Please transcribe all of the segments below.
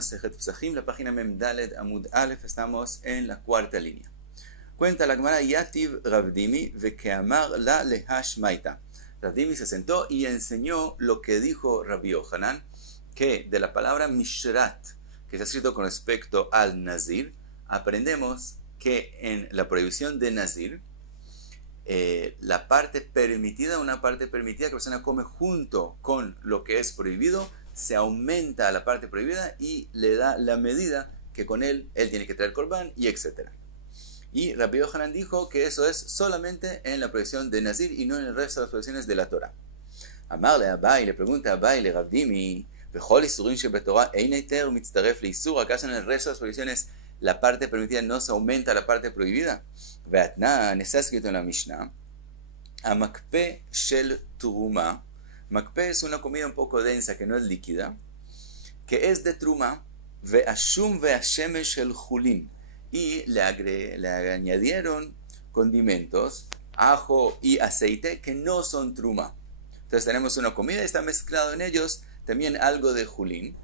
Masejet Pesachim, la página Memdalet Amud Aleph, estamos en la cuarta línea. Cuenta la Gemara, Yativ Ravdimi vekeamar la lehashmaita. Ravdimi se sentó y enseñó lo que dijo Rabbi Yohanan, que de la palabra Mishrat, que está escrito con respecto al Nazir, aprendemos que en la prohibición de Nazir, la parte permitida, una parte permitida que la persona come junto con lo que es prohibido, se aumenta a la parte prohibida y le da la medida que con él tiene que traer corbán y etc. Y Rabbi Yohanan dijo que eso es solamente en la prohibición de Nazir y no en el resto de las prohibiciones de la Torah. Amarle a Abai, le pregunta a Abai, le Ravdimi, ¿acaso en el resto de las prohibiciones la parte permitida no se aumenta a la parte prohibida? Ve'atnan, está escrito en la Mishnah, Amakpe shel Truma. Makpe es una comida un poco densa, que no es líquida, que es de Truma, ve'ashum ve'ashemesh shel Julin, y le añadieron condimentos, ajo y aceite, que no son Truma. Entonces tenemos una comida y está mezclado en ellos también algo de Julin.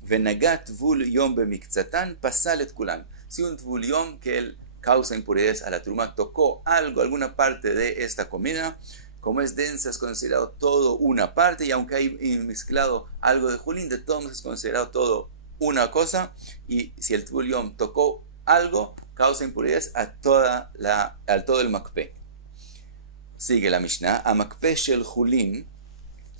Venagat tvul yom bemiktzatan pasalet kulan. Si un tvul yom, que él causa impurezas a la Truma, tocó algo, alguna parte de esta comida, como es densa, es considerado todo una parte, y aunque hay mezclado algo de Julin, de todos es considerado todo una cosa, y si el Tvul Yom tocó algo, causa impurezas a todo el Makpe. Sigue la Mishnah, a Makpe shel Julin,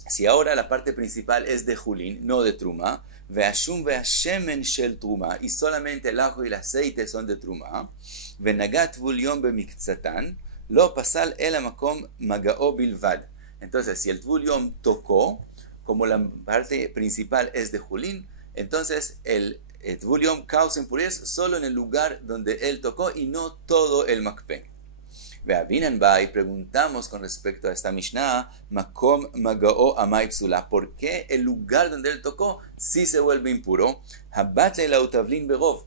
si ahora la parte principal es de Julin, no de Truma, ve'ashum ve'ashemen shel Truma, y solamente el ajo y el aceite son de Truma, venagat Tvul Yom bemiktzatan, lo pasal el amakom magao bilvad. Entonces, si el Tvul Yom tocó, como la parte principal es de Julin, entonces el Tvul Yom causa impurezas solo en el lugar donde él tocó y no todo el Makpe. Ve'avinan ba, y preguntamos con respecto a esta Mishnah, makom magao amay psula, ¿por qué el lugar donde él tocó sí se vuelve impuro? Habatle la utavlin berov,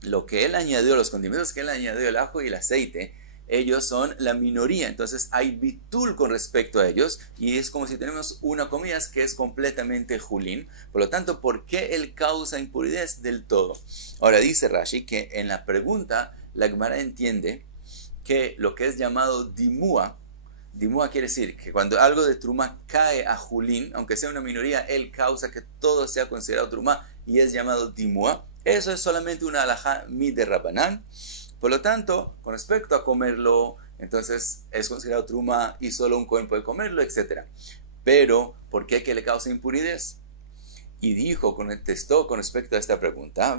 lo que él añadió, los condimentos que él añadió, el ajo y el aceite, ellos son la minoría, entonces hay bitul con respecto a ellos, y es como si tenemos una comida que es completamente Julin. Por lo tanto, ¿por qué él causa impurezas del todo? Ahora dice Rashi que en la pregunta la Gemara entiende que lo que es llamado dimua quiere decir que cuando algo de Truma cae a Julin, aunque sea una minoría, él causa que todo sea considerado Truma y es llamado dimua. Eso es solamente una alajá mi de Rabbanán. Por lo tanto, con respecto a comerlo, entonces es considerado Truma y solo un cohen puede comerlo, etc. Pero, ¿por qué que le causa impurezas? Y contestó con respecto a esta pregunta,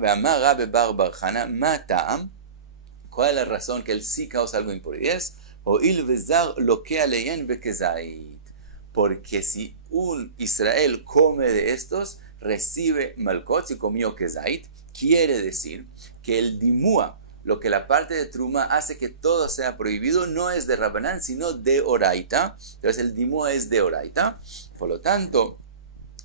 ¿cuál es la razón que él sí causa algo de impurezas? Porque si un Israel come de estos, recibe malkot, si comió kezait, quiere decir que el dimua, lo que la parte de Truma hace que todo sea prohibido, no es de Rabbanán, sino de Oraita. Entonces el dimua es de Oraita. Por lo tanto,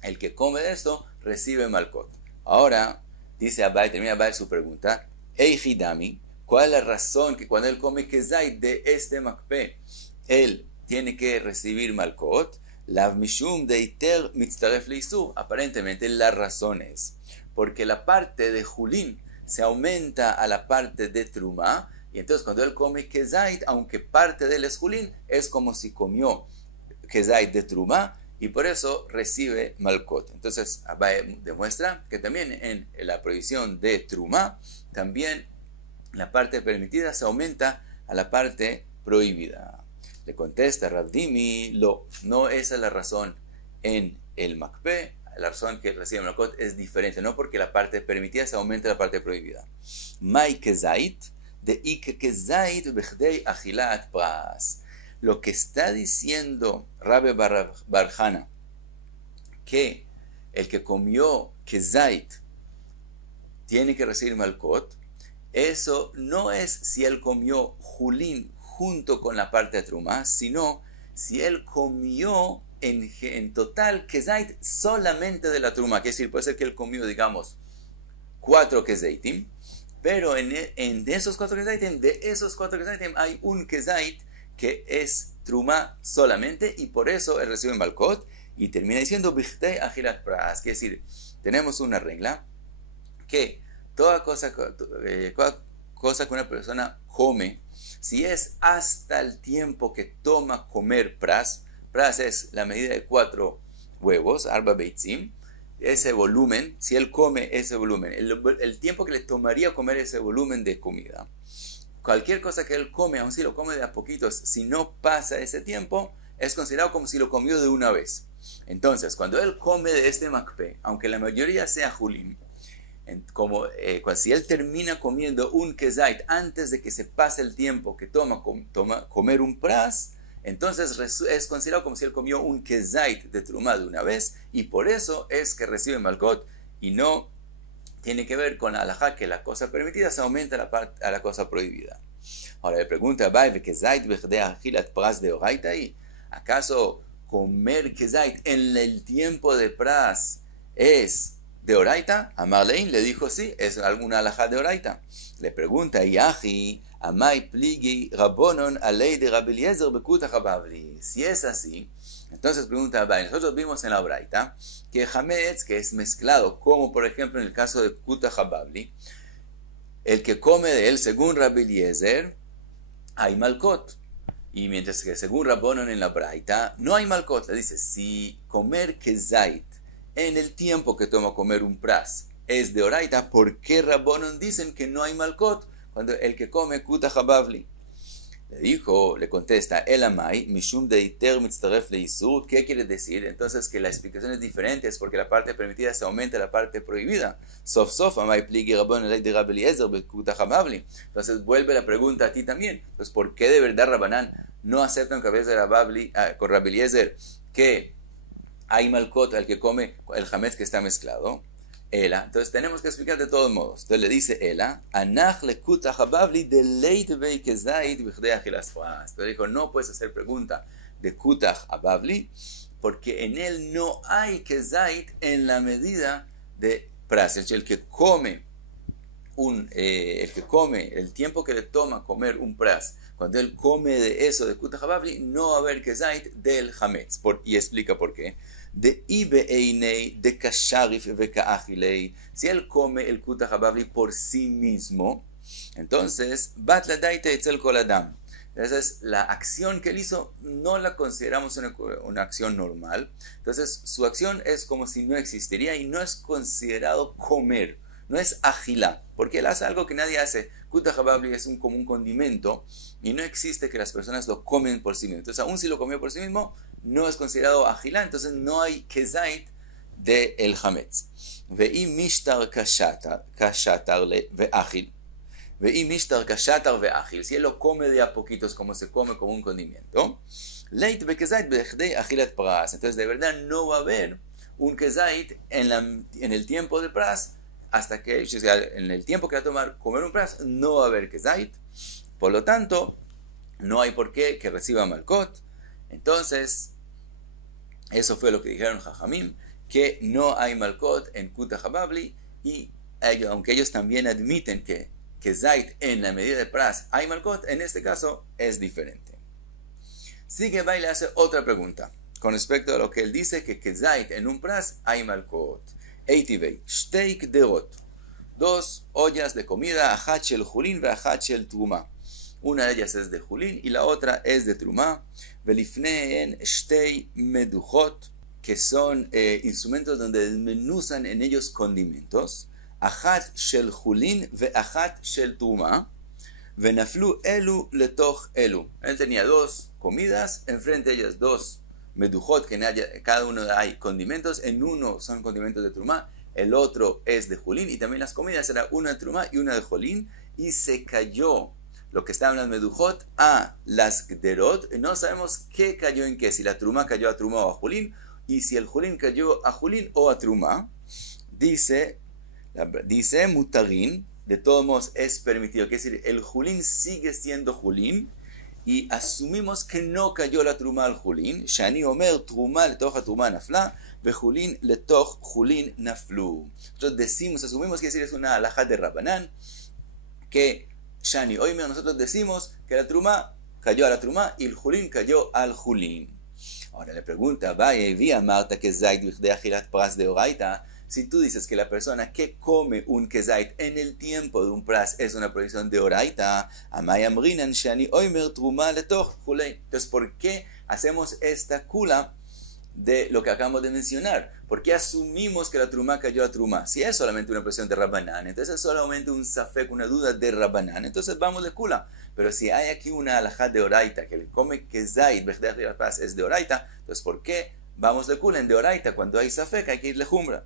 el que come de esto recibe malkot. Ahora, dice Abai, termina Abai su pregunta, Eichidami, ¿cuál es la razón que cuando él come kezait de este makpe, él tiene que recibir malkot? Lav mishum deiter mitztaref leisur. Aparentemente la razón es porque la parte de Julin se aumenta a la parte de Truma, y entonces cuando él come kezait, aunque parte de él es Julin, es como si comió kezait de Truma, y por eso recibe malkot. Entonces Abai demuestra que también en la prohibición de Truma, también la parte permitida se aumenta a la parte prohibida. Le contesta Ravdimi, no esa es la razón en el Makpe. La razón que recibe malkot es diferente, no porque la parte permitida se aumenta la parte prohibida. Mai kezait de ik kezait bechdei achilat pras. Lo que está diciendo Rabbi Barjana, que el que comió kezait tiene que recibir malkot, eso no es si él comió Julin junto con la parte de Truma, sino si él comió en total kezait solamente de la Truma. Es decir, puede ser que él comió, digamos, 4 kezaitim, pero de esos 4 kezaitim hay un kezait que es Truma solamente, y por eso él recibe malkot, y termina diciendo Bichtei Achilat Pras. Es decir, tenemos una regla que toda cosa que una persona come, si es hasta el tiempo que toma comer pras es la medida de 4 huevos, arba beitzim, ese volumen, si él come ese volumen, el tiempo que le tomaría comer ese volumen de comida, cualquier cosa que él come, aun si lo come de a poquitos, si no pasa ese tiempo, es considerado como si lo comió de una vez. Entonces, cuando él come de este makpeh, aunque la mayoría sea julín, como si él termina comiendo un kezait antes de que se pase el tiempo que toma comer un pras, entonces es considerado como si él comió un kezait de trumá de una vez, y por eso es que recibe malkot, y no tiene que ver con la halajá que la cosa permitida se aumenta a la cosa prohibida. Ahora le pregunta, ¿acaso comer kezait en el tiempo de pras es de oraita? Amarlein le dijo sí, es alguna halajá de oraita. Le pregunta, Yahi, amai pligi rabonon alei de Rabbi Eliezer bekuta hababli. Si es así, entonces pregunta, nosotros vimos en la oraita que hametz, que es mezclado, como por ejemplo en el caso de kuta hababli, el que come de él, según Rabbi Eliezer, hay malkot. Y mientras que según Rabbonon en la braita, no hay malkot. Le dice, si comer kezait en el tiempo que toma comer un pras es de oraita, ¿por qué Rabbonon dicen que no hay malkot cuando el que come kuta hababli? Le contesta, el amai, mishum deiter mitztaref leisur. ¿Qué quiere decir? Entonces que la explicación es diferente, es porque la parte permitida se aumenta a la parte prohibida. Sof sof, amai pligi rabon de Rabbi Eliezer bekuta hababli. Entonces vuelve la pregunta a ti también. Entonces, ¿por qué de verdad Rabbanán no aceptan cabeza de con Rabbi Eliezer que hay malkot al que come el hametz que está mezclado? Entonces tenemos que explicar de todos modos. Entonces le dice Anach le kuta hababli de leit vei kezait bichdei achilas pras. Entonces dijo, no puedes hacer pregunta de kuta hababli porque en él no hay kezait en la medida de pras. El que come el tiempo que le toma comer un pras, cuando él come de eso de kuta hababli, no va a haber kezait del hametz. Y explica por qué. De ibeinei de kasharif vekaachilei, si él come el kuta hababli por sí mismo, entonces bat la daita etzel kol adam. Entonces la acción que él hizo no la consideramos una acción normal. Entonces su acción es como si no existiría y no es considerado comer, no es agilá, porque él hace algo que nadie hace. Kuta hababli es como un condimento y no existe que las personas lo comen por sí mismos. Entonces aun si lo comió por sí mismo, no es considerado agilá, entonces no hay kezait de el hametz. Ve'i mishtar kashatar ve'achil. Ve'i mishtar kashatar ve'achil. Si él lo come de a poquitos, como se come como un condimento, leit bekezait bechdei achilat pras. Entonces de verdad no va a haber un kezait en el tiempo de pras, hasta que, o sea, en el tiempo que va a tomar comer un pras, no va a haber kezait. Por lo tanto, no hay por qué que reciba malkot. Entonces, eso fue lo que dijeron Jajamim, que no hay malkot en kuta hababli, y aunque ellos también admiten que zait en la medida de pras hay malkot, en este caso es diferente. Sigue va y le hace otra pregunta con respecto a lo que él dice que zait en un pras hay malkot. Eitivei, steak derot, 2 ollas de comida, achat shel julin ve achat shel truma. Una de ellas es de julín y la otra es de trumá. Velifneen shtei meduchot, que son instrumentos donde desmenuzan en ellos condimentos. Achat shel julín ve achat shel trumá. Venaflu elu letoch elu. Él tenía 2 comidas, enfrente de ellas 2 meduchot, que en cada uno hay condimentos. En uno son condimentos de trumá, el otro es de julín, y también las comidas era una de trumá y una de julín, y se cayó lo que estaba en las medujot a las gderot. No sabemos qué cayó en qué, si la truma cayó a truma o a julín, y si el julín cayó a julín o a truma. Dice mutarín, de todos modos es permitido, que es decir, el julín sigue siendo julín, y asumimos que no cayó la truma al julín. Shani omer truma letoch truma nafla, vejulín letoch julín naflu. Nosotros asumimos que es una halajá de Rabbanán, que Shani, hoy nosotros decimos que la truma cayó a la truma y el julín cayó al julín. Ahora le pregunta, vaya, vi a Marta que zait de achilat pras de oraita. Si tú dices que la persona que come un kezait en el tiempo de un pras es una prohibición de oraita, entonces, ¿por qué hacemos esta kula de lo que acabamos de mencionar? ¿Por qué asumimos que la trumá cayó a trumá? Si es solamente una presión de Rabbanán, entonces es solamente un safek, una duda de Rabbanán, entonces vamos de kula. Pero si hay aquí una alajá de oraita, que le come kezait, es de oraita, entonces ¿por qué vamos de kula en de oraita? Cuando hay safek hay que ir lejumbra.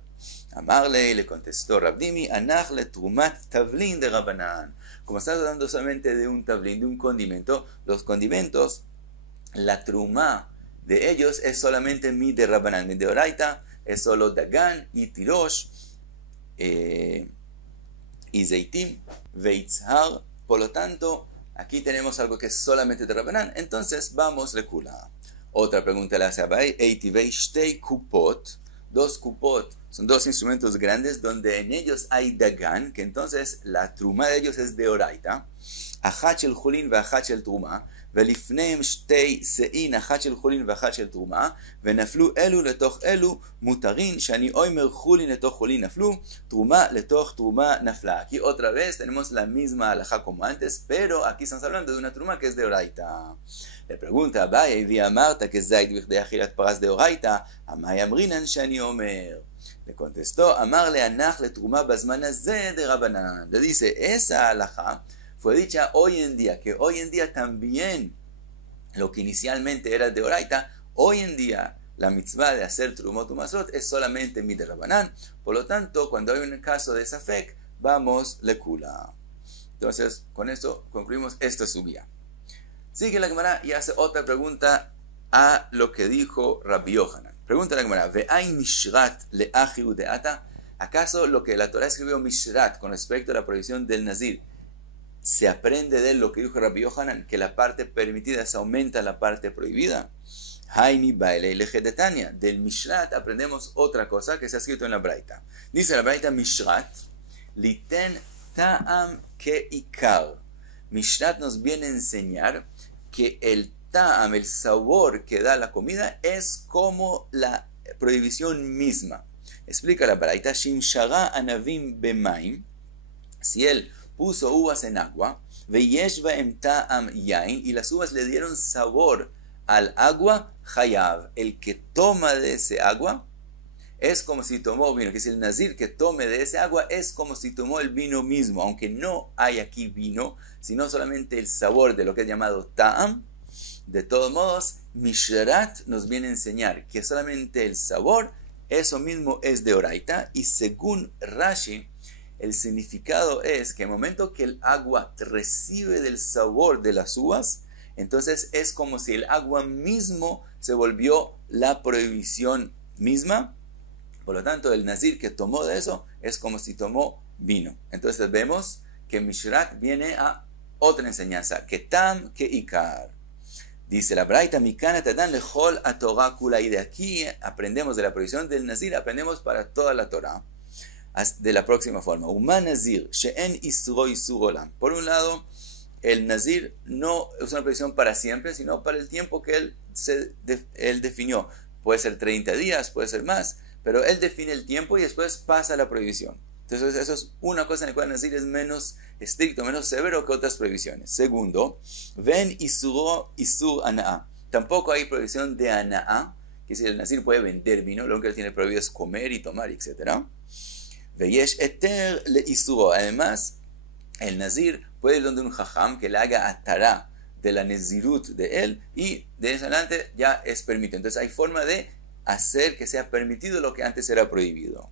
Amarle, le contestó Rabdimi, anach le trumat tavlin de Rabbanán. Como estás hablando solamente de un tablín, de un condimento, los condimentos, la trumá de ellos es solamente mi de Rabbanán, mi de oraita es solo dagan y tirosh y zeitim, veitzhar. Por lo tanto, aquí tenemos algo que es solamente de Rabbanán, entonces vamos de kula. Otra pregunta le hace a Abai, eitivei shtei kupot, dos kupot, son dos instrumentos grandes donde en ellos hay dagan, que entonces la truma de ellos es de oraita, achat shel chulin veachat shel truma, ולפניהם שתי שאין, אחת של חולין ואחת של תרומה, ונפלו אלו לתוך אלו מותרין, שאני אומר חולין לתוך חולין נפלו, תרומה לתוך תרומה נפלה. Aquí otra vez tenemos la misma alajá como antes, pero aquí estamos hablando de una truma que es de oraita. Le pregunta a Abai, vi amarta que zait בכדי אכילת פרס דאורייתא, המאי אמרינן שאני אומר. Le contestó, amarle anach le truma בזמן הזה דרבנן. Le dice, esa alajá fue dicha hoy en día, que hoy en día también lo que inicialmente era de oraita, hoy en día la mitzvah de hacer trumot umasrot es solamente mi de Rabbanán. Por lo tanto, cuando hay un caso de safek, vamos lekula. Entonces, con esto concluimos esta subía. Sigue la Gemara y hace otra pregunta a lo que dijo Rabbi Yohanan. Pregunta la Gemara, ¿ve'ay mishrat le'achiu de'ata? ¿Acaso lo que la Torah escribió mishrat con respecto a la prohibición del nazir se aprende de lo que dijo Rabbi Yohanan, que la parte permitida se aumenta la parte prohibida? Haini baile lejedetania. Del Mishrat aprendemos otra cosa que se ha escrito en la Braita. Dice la Braita Mishrat, liten ta'am ke'ikar. Mishrat nos viene a enseñar que el ta'am, el sabor que da la comida, es como la prohibición misma. Explica la Braita, Shim shara anavim bemaim, si él puso uvas en agua, veyesh ba'em ta'am yain, y las uvas le dieron sabor al agua, hayav, el que toma de ese agua es como si tomó vino, que si el nazir que tome de ese agua es como si tomó el vino mismo, aunque no hay aquí vino, sino solamente el sabor de lo que es llamado ta'am. De todos modos, Mishrat nos viene a enseñar que solamente el sabor, eso mismo es de oraita, y según Rashi, el significado es que en el momento que el agua recibe del sabor de las uvas, entonces es como si el agua mismo se volvió la prohibición misma. Por lo tanto, el nazir que tomó de eso es como si tomó vino. Entonces vemos que Mishrat viene a otra enseñanza, que tam, que ikar. Dice la Braita, mikana tadan lechol a Torah kula, y de aquí aprendemos de la prohibición del nazir, aprendemos para toda la Torah. De la próxima forma, Uma nazir, she'en isuro isur olam. Por un lado, el nazir no es una prohibición para siempre, sino para el tiempo que él definió. Puede ser 30 días, puede ser más, pero él define el tiempo y después pasa la prohibición. Entonces, eso es una cosa en la cual el nazir es menos estricto, menos severo que otras prohibiciones. Segundo, ven isuro isur ana'a. Tampoco hay prohibición de ana'a, que si el nazir puede vender vino, lo que él tiene prohibido es comer y tomar, etc. Veyesh eter le isuro. Además, el nazir puede ir donde un jajam que le haga atará de la nezirut de él, y de eso en adelante ya es permitido. Entonces hay forma de hacer que sea permitido lo que antes era prohibido.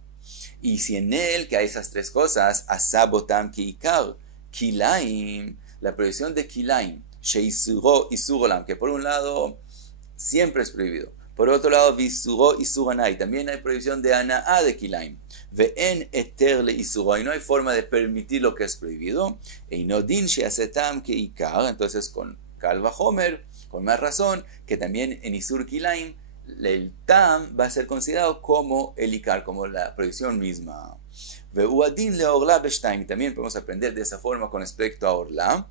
Y si en él, que hay esas tres cosas, asabotam kiikar, kilaim, la prohibición de kilaim, sheisuro isurolam, que por un lado siempre es prohibido. Por otro lado, visuro isuranai, también hay prohibición de ana'a de kilaim. Ve'en eter le isuro, y no hay forma de permitir lo que es prohibido. Einodin sheasetam keikar, entonces con Kalva Homer, con más razón, que también en isur kilaim, el tam va a ser considerado como el ikar, como la prohibición misma. Ve'uadin le orla beshtaim, también podemos aprender de esa forma con respecto a orla,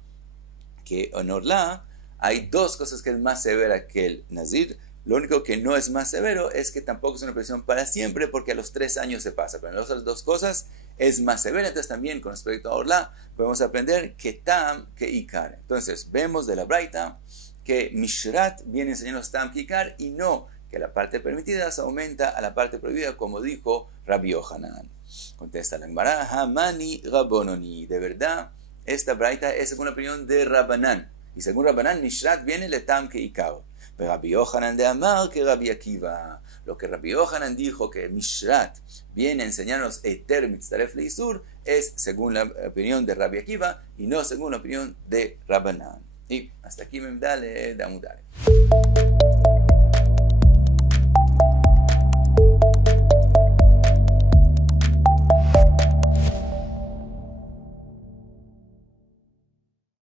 que en orla hay dos cosas que es más severa que el nazir. Lo único que no es más severo es que tampoco es una prohibición para siempre, porque a los 3 años se pasa. Pero en las otras dos cosas es más severa. Entonces también con respecto a Orla podemos aprender que Tam, que Ikar. Entonces vemos de la Braita que Mishrat viene enseñando Tam que Ikar y no que la parte permitida se aumenta a la parte prohibida, como dijo Rabbi Yohanan. Contesta la Gemara, Hamani Rabononi. De verdad, esta Braita es según la opinión de Rabbanan. Y según Rabbanan, Mishrat viene le Tam que Ikar. Pero Rabbi Yohanan de Amar que Rabbi Akiva. Lo que Rabbi Yohanan dijo que Mishrat viene a enseñarnos Eter Mitzaref Leisur es según la opinión de Rabbi Akiva y no según la opinión de Rabbanan. Y hasta aquí me da Amudale.